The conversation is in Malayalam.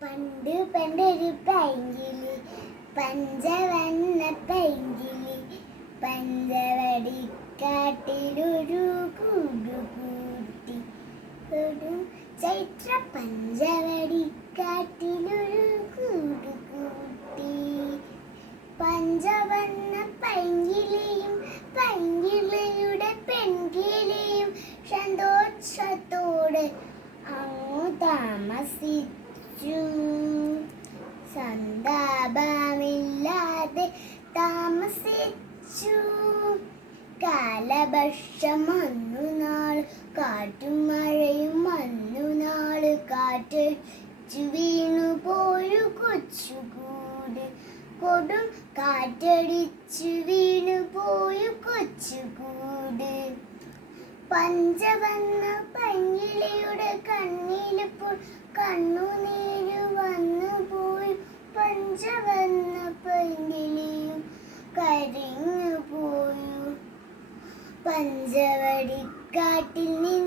പണ്ട് പണ്ടൊരു പൈങ്കിളി, പഞ്ചവർണ്ണ പൈങ്കിളി, പഞ്ചവടിക്കാട്ടിലൊരു കൂടുകൂട്ടി. ഒരു ചൈത്ര പഞ്ചവടിക്കാട്ടിലൊരു കൂടുകൂട്ടി. പഞ്ചവർണ്ണ പൈങ്കിളിയും പൈങ്കിളിയുടെ പെൺകിളിയും സന്തോഷത്തോടെ അങ്ങു താമസിച്ചു. സന്താപമില്ലാതെ താമസിച്ചു. കാലവർഷം വന്നു നാൾ, കാറ്റും മഴയും വന്നു നാള്. കാറ്റടിച്ചു വീണു പോരു കൊച്ചുകൂട്, കൊടും കാറ്റടിച്ചു വീണു പോരു കൊച്ചുകൂട്. പഞ്ചവർണ്ണ പൈങ്കിളിയുടെ കണ്ണിലിപ്പോൾ കണ്ണുനീര് വന്നു പോയി. പഞ്ചവർണ്ണ പൈങ്കിളിയും കരഞ്ഞു പോയി. പഞ്ചവടിക്കാട്ടിൽ നിന്ന്